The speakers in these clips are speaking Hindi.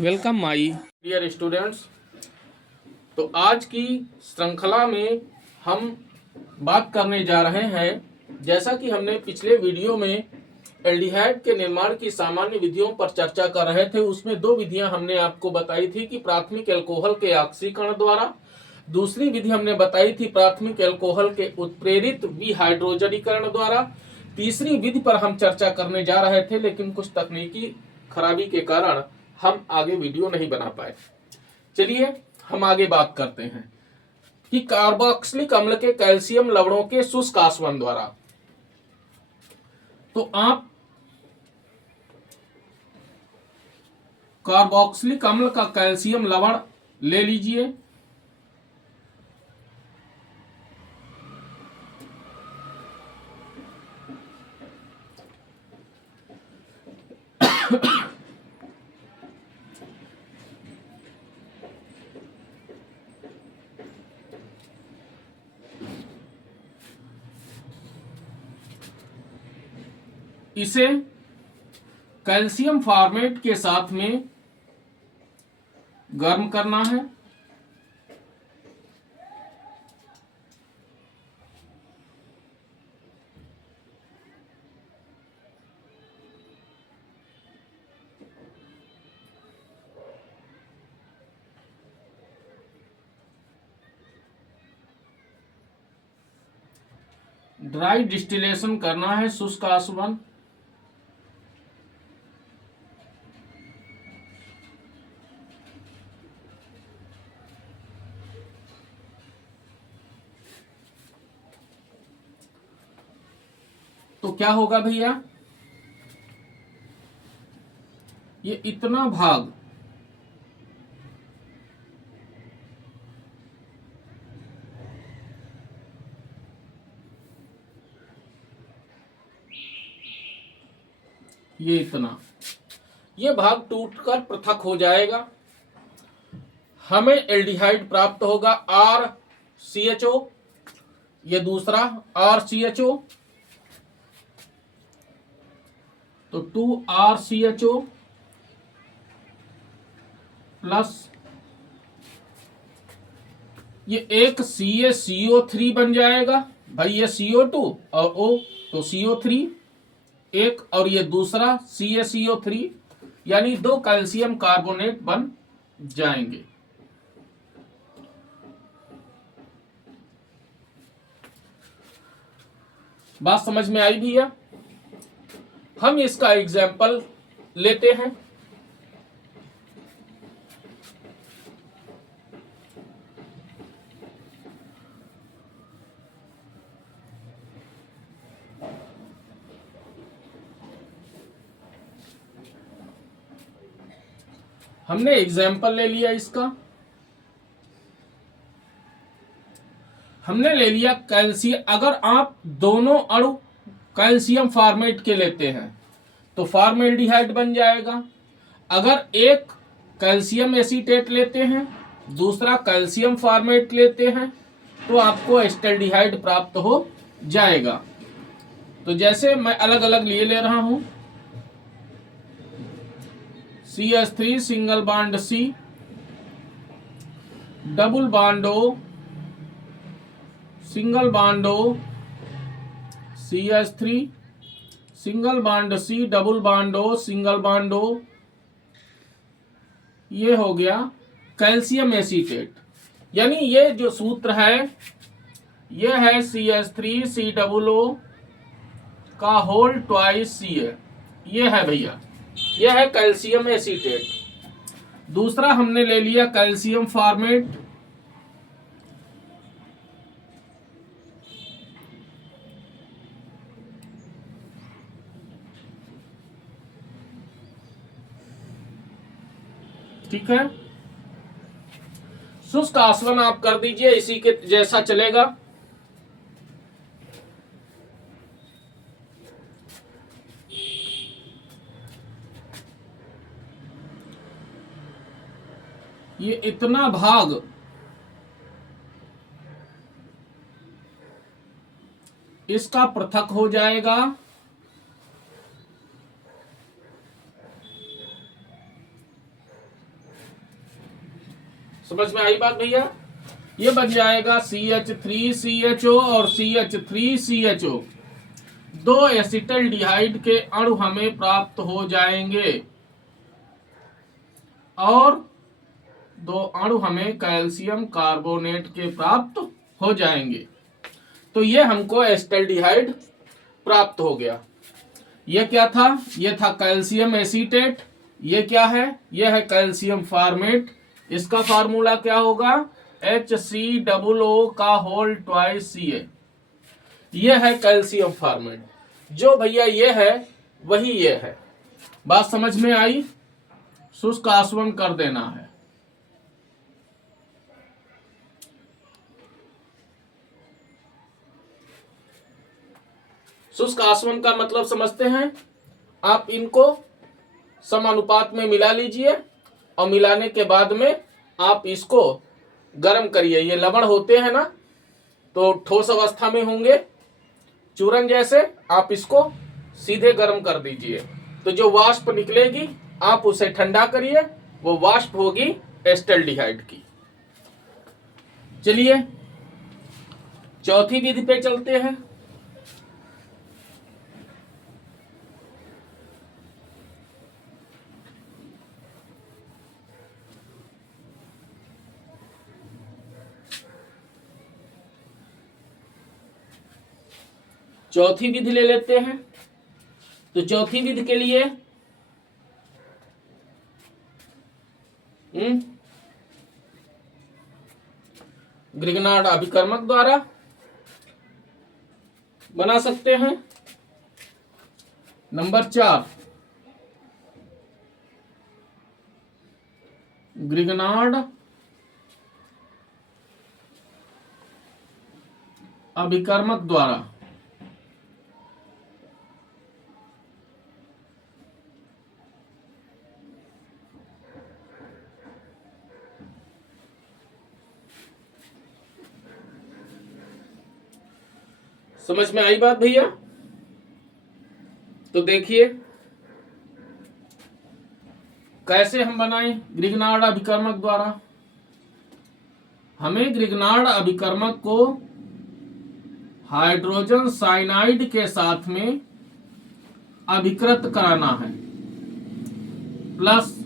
Welcome my dear students. तो आज की श्रृंखला में हम बात करने जा रहे हैं, जैसा कि हमने पिछले वीडियो में एल्डिहाइड के निर्माण की सामान्य विधियों पर चर्चा कर रहे थे। उसमें दो विधियां हमने आपको बताई थी कि प्राथमिक एल्कोहल के ऑक्सीकरण द्वारा, दूसरी विधि हमने बताई थी प्राथमिक एल्कोहल के उत्प्रेरित विहाइड्रोजनीकरण द्वारा। तीसरी विधि पर हम चर्चा करने जा रहे थे, लेकिन कुछ तकनीकी खराबी के कारण हम आगे वीडियो नहीं बना पाए। चलिए हम आगे बात करते हैं कि कार्बोक्सिलिक अम्ल के कैल्शियम लवणों के शुष्क आसवन द्वारा। तो आप कार्बोक्सिलिक अम्ल का कैल्शियम लवण ले लीजिए। इसे कैल्शियम फॉर्मेट के साथ में गर्म करना है। ड्राई डिस्टिलेशन करना है, शुष्क आसवन। तो क्या होगा भैया, ये इतना भाग ये इतना ये भाग टूटकर पृथक हो जाएगा। हमें एल्डिहाइड प्राप्त होगा RCHO, ये दूसरा RCHO, तो 2RCHO प्लस ये एक CaCO3 बन जाएगा भाई, ये CO2 और O तो CO3 एक, और ये दूसरा CaCO3, यानी दो कैल्शियम कार्बोनेट बन जाएंगे। बात समझ में आई भैया? हम इसका एग्जाम्पल लेते हैं। हमने एग्जाम्पल ले लिया इसका, हमने ले लिया कैल्शियम। अगर आप दोनों अणु कैल्शियम फॉर्मेट के लेते हैं तो फॉर्मेल्डिहाइड बन जाएगा। अगर एक कैल्शियम एसीटेट लेते हैं, दूसरा कैल्शियम फॉर्मेट लेते हैं, तो आपको एस्टल्डिहाइड प्राप्त हो जाएगा। तो जैसे मैं अलग अलग लिए ले रहा हूं, CH3 single bond C, double bond O, single bond O, CH3 single bond C, double bond O, single bond O, ये हो गया कैल्शियम एसीटेट। यानी ये जो सूत्र है ये है CH3COO का होल ट्वाइस Ca, ये है भैया, ये है कैल्शियम एसीटेट। दूसरा हमने ले लिया कैल्शियम फॉर्मेट, ठीक है। शुष्क आसवन आप कर दीजिए, इसी के जैसा चलेगा। ये इतना भाग इसका पृथक हो जाएगा। समझ में आई बात भैया? ये बन जाएगा CH3CHO और CH3CHO। दो एसिटल्डिहाइड के अणु हमें प्राप्त हो जाएंगे और दो अणु हमें कैल्शियम कार्बोनेट के प्राप्त हो जाएंगे। तो ये हमको एसिटल्डिहाइड प्राप्त हो गया। ये क्या था? ये था कैल्शियम एसीटेट। ये क्या है? ये है कैल्शियम फॉर्मेट। इसका फार्मूला क्या होगा? HCOO का होल ट्वाइस Ca। ये है कैल्शियम फॉर्मेट। जो भैया ये है वही ये है। बात समझ में आई? शुष्क आसवन कर देना है। शुष्क आसवन का मतलब समझते हैं? आप इनको समानुपात में मिला लीजिए और मिलाने के बाद में आप इसको गर्म करिए। ये लवण होते हैं ना, तो ठोस अवस्था में होंगे चूरन जैसे। आप इसको सीधे गर्म कर दीजिए, तो जो वाष्प निकलेगी आप उसे ठंडा करिए, वो वाष्प होगी एसिटल्डिहाइड की। चलिए चौथी विधि पे चलते हैं। चौथी विधि ले लेते हैं। तो चौथी विधि के लिए ग्रिग्नार्ड अभिकर्मक द्वारा बना सकते हैं। नंबर 4, ग्रिग्नार्ड अभिकर्मक द्वारा समझ में आई बात भैया? तो देखिए कैसे हम बनाएं ग्रिग्नार्ड अभिकर्मक द्वारा। हमें ग्रिग्नार्ड अभिकर्मक को हाइड्रोजन साइनाइड के साथ में अभिकृत कराना है, प्लस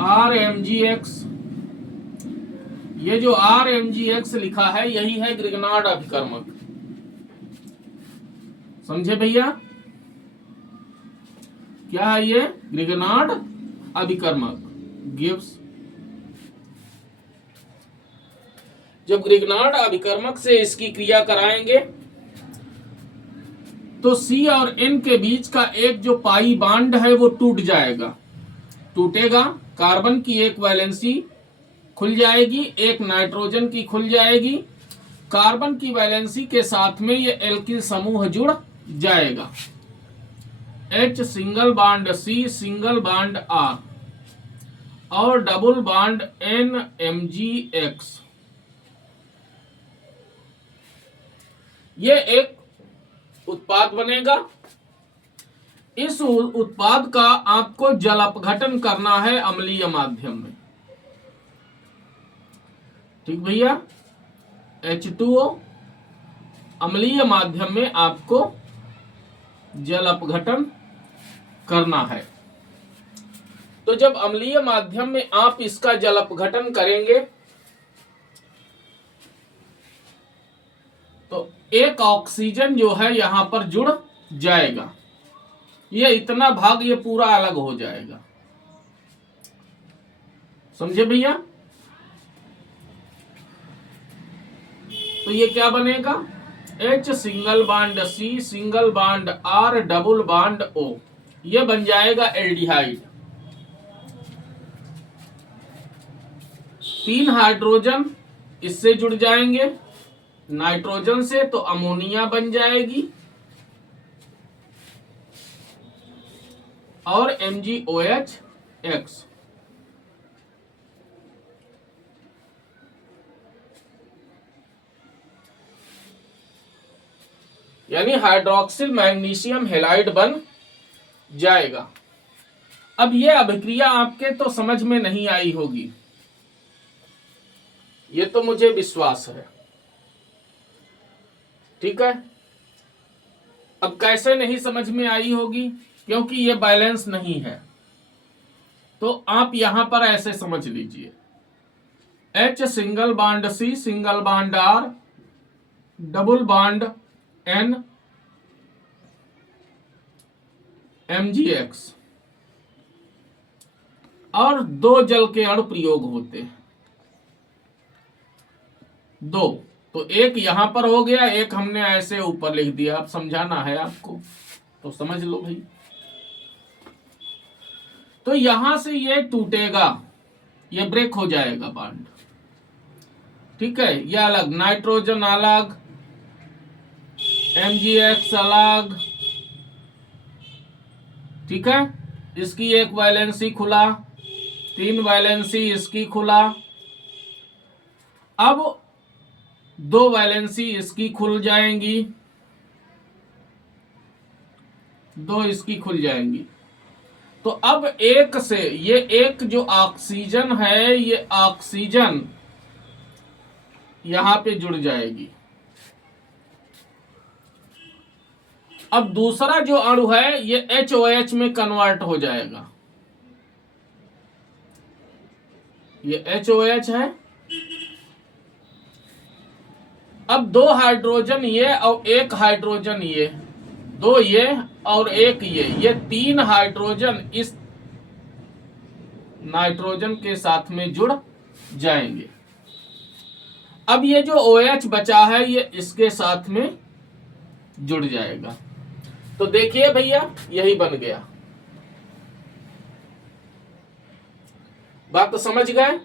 RMgX। ये जो RMgX लिखा है यही है ग्रिग्नार्ड अभिकर्मक। समझे भैया? क्या है ये? ग्रिग्नार्ड अभिकर्मक गिव्स। जब ग्रिग्नार्ड अभिकर्मक से इसकी क्रिया कराएंगे तो C और N के बीच का एक जो पाई बांड है वो टूट जाएगा, टूटेगा। कार्बन की एक वैलेंसी खुल जाएगी, एक नाइट्रोजन की खुल जाएगी। कार्बन की वैलेंसी के साथ में ये एल्किल समूह जुड़ जाएगा। H single bond C single bond R और डबल बांड NMgX। ये एक उत्पाद बनेगा। इस उत्पाद का आपको जल अपघटन करना है अम्लीय माध्यम में। ठीक भैया? H2O अम्लीय माध्यम में आपको जल अपघटन करना है। तो जब अम्लीय माध्यम में आप इसका जल अपघटन करेंगे तो एक ऑक्सीजन जो है यहां पर जुड़ जाएगा। ये इतना भाग ये पूरा अलग हो जाएगा। समझे भैया? तो ये क्या बनेगा? H single bond C single bond R double bond O। ये बन जाएगा एल्डिहाइड। 3 हाइड्रोजन इससे जुड़ जाएंगे नाइट्रोजन से, तो अमोनिया बन जाएगी और MgOH। यानी हाइड्रोक्सिल मैग्नीशियम हेलाइड बन जाएगा। अब ये अभिक्रिया आपके तो समझ में नहीं आई होगी, ये तो मुझे विश्वास है। ठीक है, अब कैसे नहीं समझ में आई होगी, क्योंकि ये बैलेंस नहीं है। तो आप यहां पर ऐसे समझ लीजिए, H single bond C single bond R double bond N MgX और 2 जल के अणु प्रयोग होते हैं, 2। तो एक यहां पर हो गया, एक हमने ऐसे ऊपर लिख दिया। अब समझाना है आपको तो समझ लो भाई। तो यहां से ये टूटेगा, ये ब्रेक हो जाएगा बॉन्ड। ठीक है, ये अलग, नाइट्रोजन अलग, MgX अलग। ठीक है, इसकी एक वैलेंसी खुला, 3 वैलेंसी इसकी खुला। अब 2 वैलेंसी इसकी खुल जाएंगी, 2 इसकी खुल जाएंगी। तो अब एक से ये एक जो ऑक्सीजन है, ये ऑक्सीजन यहां पे जुड़ जाएगी। अब दूसरा जो अणु है ये HOH में कन्वर्ट हो जाएगा, ये HOH है। अब 2 हाइड्रोजन ये और 1 हाइड्रोजन ये, 2 ये और 1 ये 3 हाइड्रोजन इस नाइट्रोजन के साथ में जुड़ जाएंगे। अब ये जो OH बचा है ये इसके साथ में जुड़ जाएगा। तो देखिए भैया, यही बन गया। बात तो समझ गए।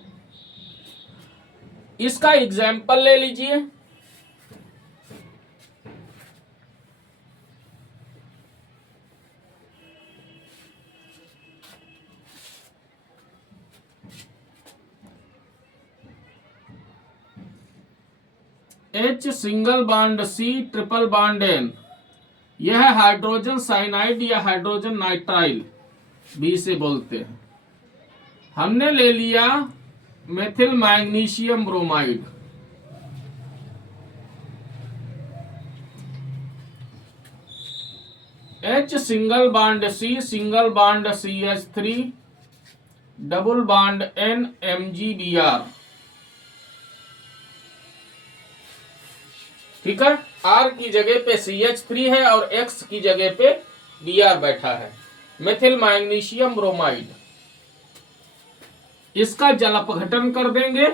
इसका एग्जाम्पल ले लीजिए। H single bond C triple bond N, यह है हाइड्रोजन साइनाइड या हाइड्रोजन नाइट्राइल भी से बोलते हैं। हमने ले लिया methyl magnesium bromide, H single bond C single bond CH3 double bond N MgBr। ठीक है, R की जगह पे CH3 है और X की जगह पे Br बैठा है, मेथिल मैग्नीशियम ब्रोमाइड। इसका जल अपघटन कर देंगे,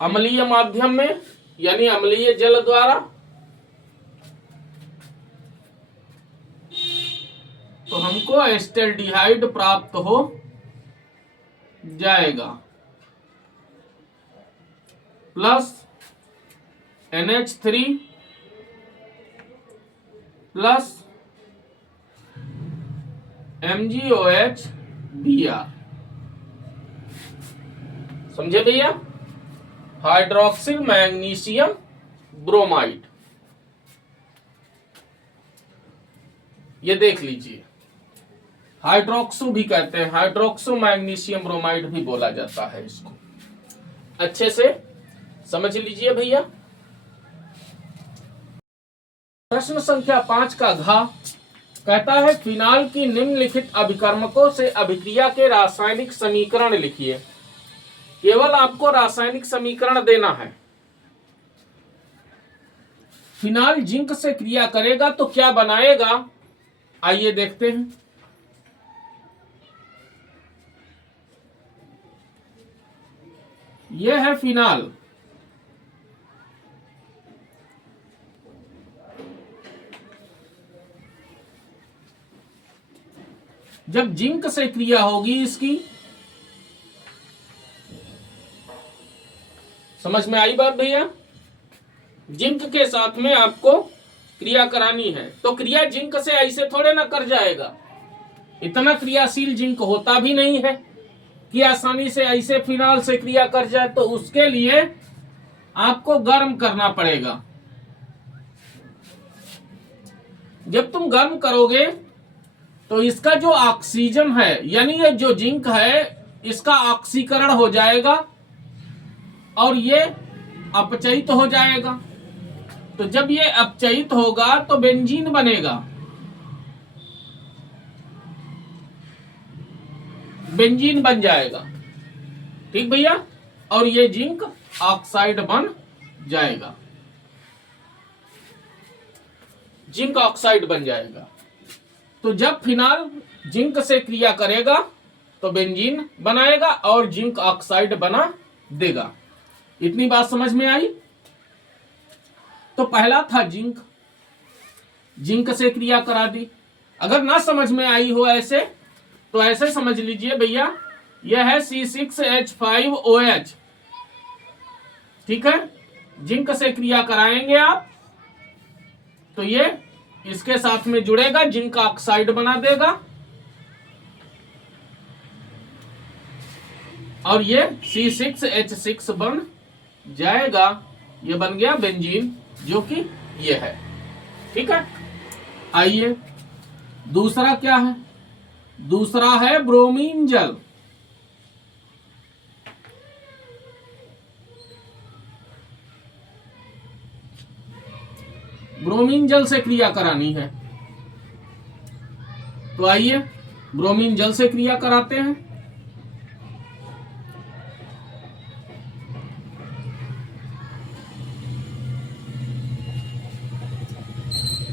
अम्लीय माध्यम में, यानी अम्लीय जल द्वारा। तो हमको एस्टल्डिहाइड प्राप्त हो जाएगा, plus NH3 plus MgOH Br। समझे भैया, हाइड्रोक्सिल मैग्नीशियम ब्रोमाइड। ये देख लीजिए, हाइड्रोक्सो भी कहते हैं, हाइड्रोक्सो मैग्नीशियम ब्रोमाइड भी बोला जाता है इसको। अच्छे से समझ लीजिए भैया। प्रश्न संख्या 5 का घ कहता है फिनाल की निम्नलिखित अभिकर्मकों से अभिक्रिया के रासायनिक समीकरण लिखिए। केवल आपको रासायनिक समीकरण देना है। फिनाल जिंक से क्रिया करेगा तो क्या बनाएगा, आइए देखते हैं। यह है फिनाल, जब जिंक से क्रिया होगी इसकी, समझ में आई बात भैया। जिंक के साथ में आपको क्रिया करानी है, तो क्रिया जिंक से ऐसे थोड़े ना कर जाएगा। इतना क्रियाशील जिंक होता भी नहीं है कि आसानी से ऐसे फिनाल से क्रिया कर जाए। तो उसके लिए आपको गर्म करना पड़ेगा। जब तुम गर्म करोगे तो इसका जो ऑक्सीजन है यानी ये जो जिंक है इसका ऑक्सीकरण हो जाएगा और ये अपचयित हो जाएगा। तो जब ये अपचयित होगा तो बेंजीन बनेगा, बेंजीन बन जाएगा। ठीक भैया, और ये जिंक ऑक्साइड बन जाएगा, जिंक ऑक्साइड बन जाएगा। तो जब फिनाल जिंक से क्रिया करेगा तो बेंजीन बनाएगा और जिंक ऑक्साइड बना देगा। इतनी बात समझ में आई। तो पहला था जिंक, जिंक से क्रिया करा दी। अगर ना समझ में आई हो ऐसे तो ऐसे समझ लीजिए भैया, यह है C6H5OH। ठीक है, जिंक से क्रिया कराएंगे आप तो ये इसके साथ में जुड़ेगा, जिंक ऑक्साइड बना देगा और ये C6H6 बन जाएगा। ये बन गया बेंजीन, जो कि ये है। ठीक है, आइए दूसरा क्या है। दूसरा है ब्रोमीन जल। ब्रोमीन जल से क्रिया करानी है तो आइए ब्रोमीन जल से क्रिया कराते हैं।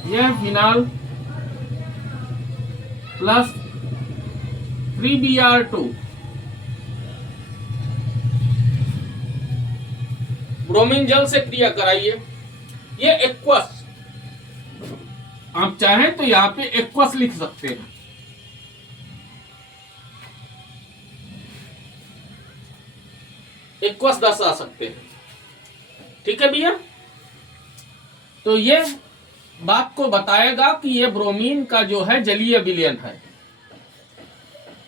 यह फिनाल प्लस 3Br2 ब्रोमीन जल से क्रिया कराइए। ये एक्वस, आप चाहें तो यहां पे एक्वस लिख सकते हैं। एक्वस दर्शा सकते हैं। ठीक है भैया, तो ये बात को बताएगा कि ये ब्रोमीन का जो है जलीय विलयन है।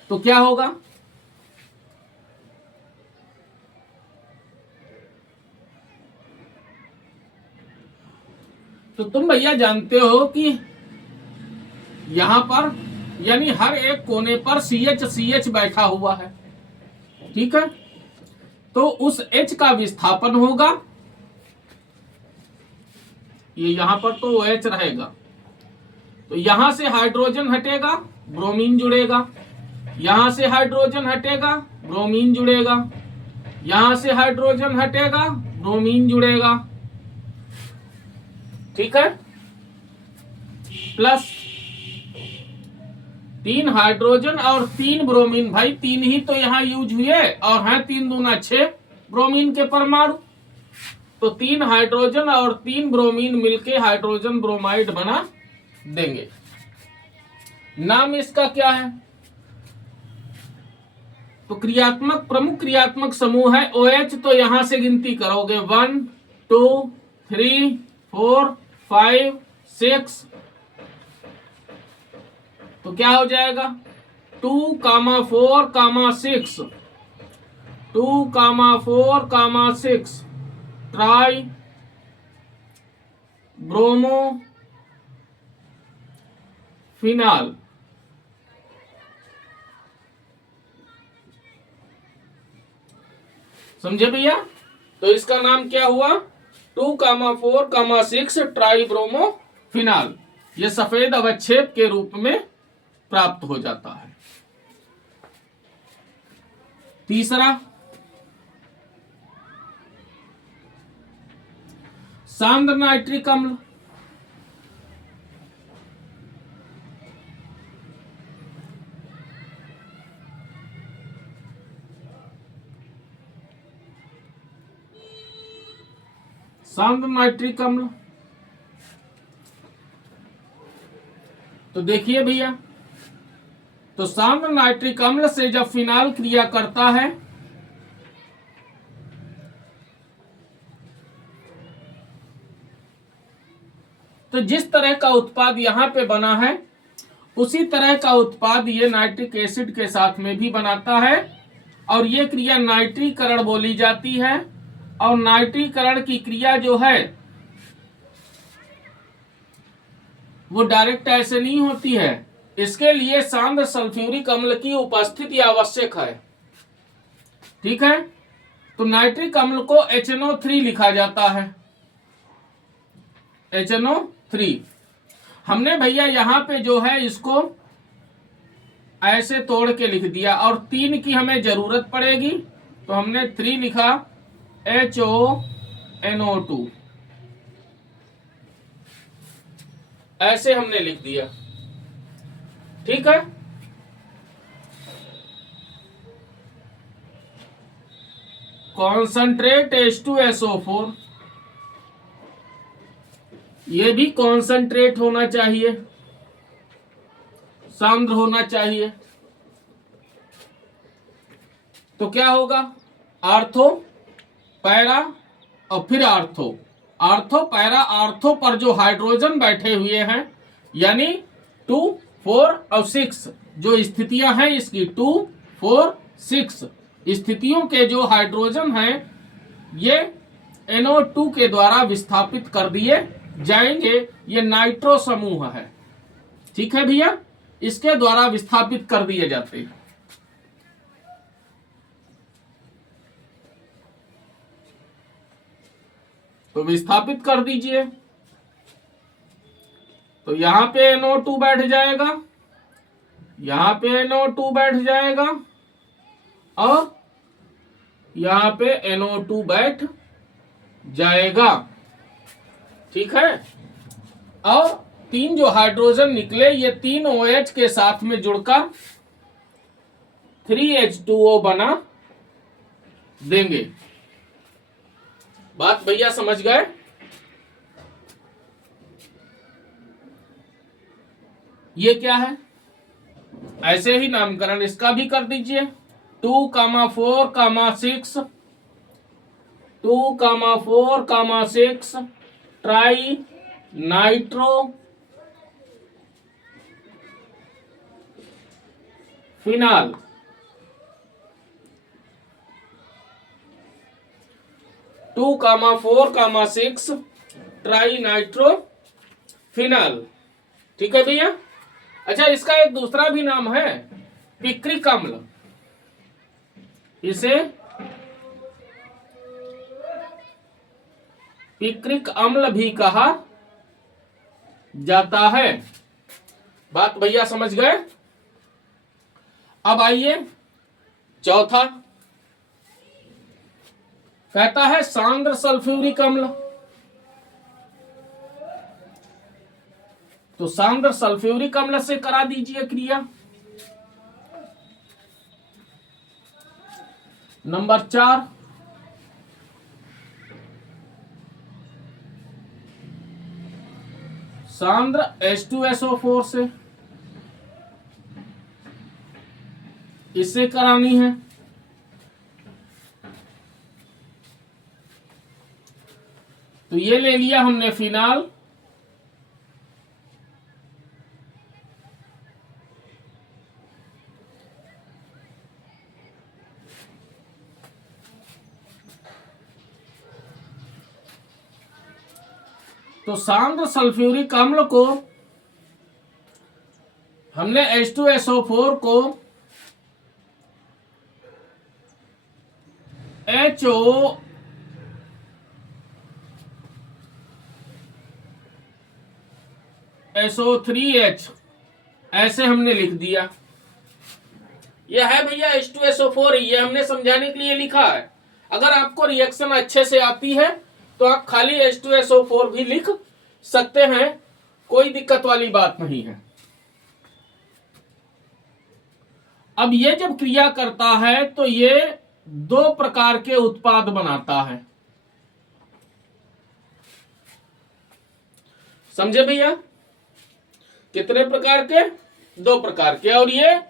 तो क्या होगा, तो तुम भैया जानते हो कि यहां पर यानी हर एक कोने पर CH बैठा हुआ है। ठीक है, तो उस H का विस्थापन होगा। ये यहां पर तो OH रहेगा, तो यहां से हाइड्रोजन हटेगा, ब्रोमीन जुड़ेगा। यहां से हाइड्रोजन हटेगा, ब्रोमीन जुड़ेगा। यहां से हाइड्रोजन हटेगा, ब्रोमीन जुड़ेगा। ठीक है, प्लस 3 हाइड्रोजन और 3 ब्रोमीन। भाई 3 ही तो यहां यूज हुए और हैं 3 दूना 6 ब्रोमीन के परमाणु। तो 3 हाइड्रोजन और 3 ब्रोमीन मिलके हाइड्रोजन ब्रोमाइड बना देंगे। नाम इसका क्या है, तो क्रियात्मक प्रमुख क्रियात्मक समूह है OH। तो यहां से गिनती करोगे 1 2 3 4 5 6, तो क्या हो जाएगा 2, 4, 6, 2, 4, 6 ट्राई ब्रोमो फिनाल। समझे भैया, तो इसका नाम क्या हुआ 2, 4, 6 ट्राई ब्रोमो फिनाल। यह सफेद अवक्षेप के रूप में प्राप्त हो जाता है। तीसरा सांद्र नाइट्रिक अम्ल। सांद्र नाइट्रिक अम्ल, तो देखिए भैया, तो सांद्र नाइट्रिक अम्ल से जब फिनाल क्रिया करता है तो जिस तरह का उत्पाद यहां पे बना है उसी तरह का उत्पाद ये नाइट्रिक एसिड के साथ में भी बनाता है और ये क्रिया नाइट्रीकरण बोली जाती है। और नाइट्रीकरण की क्रिया जो है वो डायरेक्ट ऐसे नहीं होती है, इसके लिए सांद्र सल्फ्यूरिक अम्ल की उपस्थिति आवश्यक है। ठीक है, तो नाइट्रिक अम्ल को HNO3 लिखा जाता है, HNO3। हमने भैया यहां पे जो है इसको ऐसे तोड़ के लिख दिया, और 3 की हमें जरूरत पड़ेगी तो हमने 3 लिखा, HONO2 ऐसे हमने लिख दिया। ठीक है, कॉन्संट्रेट H2SO4, ये भी कॉन्संट्रेट होना चाहिए, सांद्र होना चाहिए। तो क्या होगा, आर्थो पैरा और फिर आर्थो, आर्थो पैरा आर्थो पर जो हाइड्रोजन बैठे हुए हैं, यानी 2, 4 और 6 जो स्थितियां हैं इसकी, 2, 4, 6 स्थितियों के जो हाइड्रोजन हैं ये NO2 के द्वारा विस्थापित कर दिए जाएंगे। ये नाइट्रो समूह है। ठीक है भैया, इसके द्वारा विस्थापित कर दिए जाते हैं। तो विस्थापित कर दीजिए, तो यहां पे NO2 बैठ जाएगा, यहां पे NO2 बैठ जाएगा, और यहां पे NO2 बैठ जाएगा। ठीक है, और 3 जो हाइड्रोजन निकले ये 3 OH के साथ में जुड़कर 3H2O बना देंगे। बात भैया समझ गए? ये क्या है, ऐसे ही नामकरण इसका भी कर दीजिए, 2, 4, 6, 2, 4, 6 trinitrophenol. Two comma 4, 6 trinitrophenol. ठीक है भैया। अच्छा, इसका एक दूसरा भी नाम है पिक्रिक अम्ल, इसे पिक्रिक अम्ल भी कहा जाता है। बात भैया समझ गए? अब आइए चौथा, कहता है सांद्र सल्फ्यूरिक अम्ल। तो सांद्र सल्फ्यूरिक अम्ल से करा दीजिए क्रिया। नंबर 4, सांद्र H2SO4 से, इससे करानी है। तो ये ले लिया हमने फिनाल, तो सांद्र सल्फ्यूरिक अम्ल को हमने H2SO4 को HOSO3H ऐसे हमने लिख दिया। यह है भैया H2SO4, ये हमने समझाने के लिए लिखा है। अगर आपको रिएक्शन अच्छे से आती है तो आप खाली H2SO4 भी लिख सकते हैं, कोई दिक्कत वाली बात नहीं है। अब ये जब क्रिया करता है तो ये 2 प्रकार के उत्पाद बनाता है। समझे भैया? कितने प्रकार के? 2 प्रकार के। और ये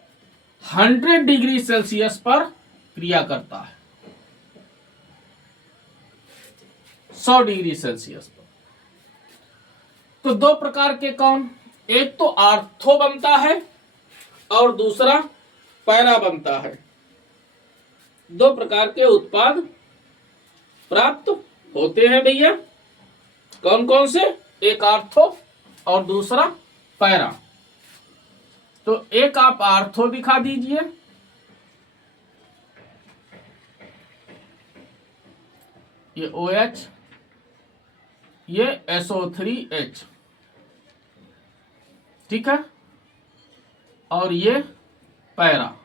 100 डिग्री सेल्सियस पर क्रिया करता है, 100 डिग्री सेल्सियस पर। तो 2 प्रकार के कौन? एक तो आर्थो बनता है और दूसरा पैरा बनता है। 2 प्रकार के उत्पाद प्राप्त होते हैं भैया। कौन कौन से? एक आर्थो और दूसरा पैरा। तो एक आप आर्थो दिखा दीजिए, ये OH, ये SO3H, ठीक है, और ये पैरा।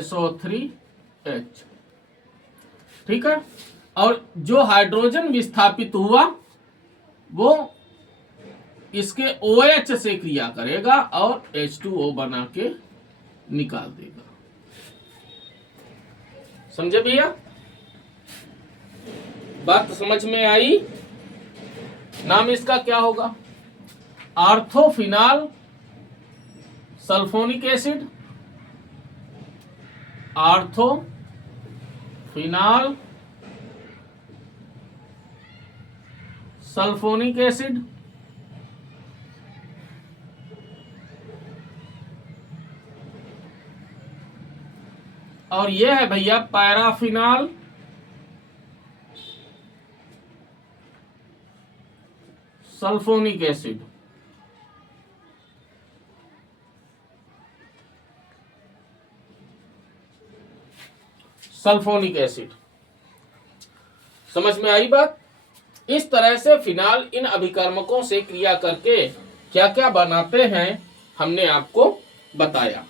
SO3H, ठीक है। और जो हाइड्रोजन विस्थापित हुआ वो इसके OH से क्रिया करेगा और H2O बना के निकाल देगा। समझे भैया? बात समझ में आई? नाम इसका क्या होगा? आर्थोफिनाल सल्फोनिक एसिड, आर्थोफिनाल सल्फोनिक एसिड, और यह है भैया पैराफिनाल सल्फोनिक एसिड। सल्फोनिक एसिड, समझ में आई बात? इस तरह से फिनाल इन अभिकर्मकों से क्रिया करके क्या क्या बनाते हैं हमने आपको बताया।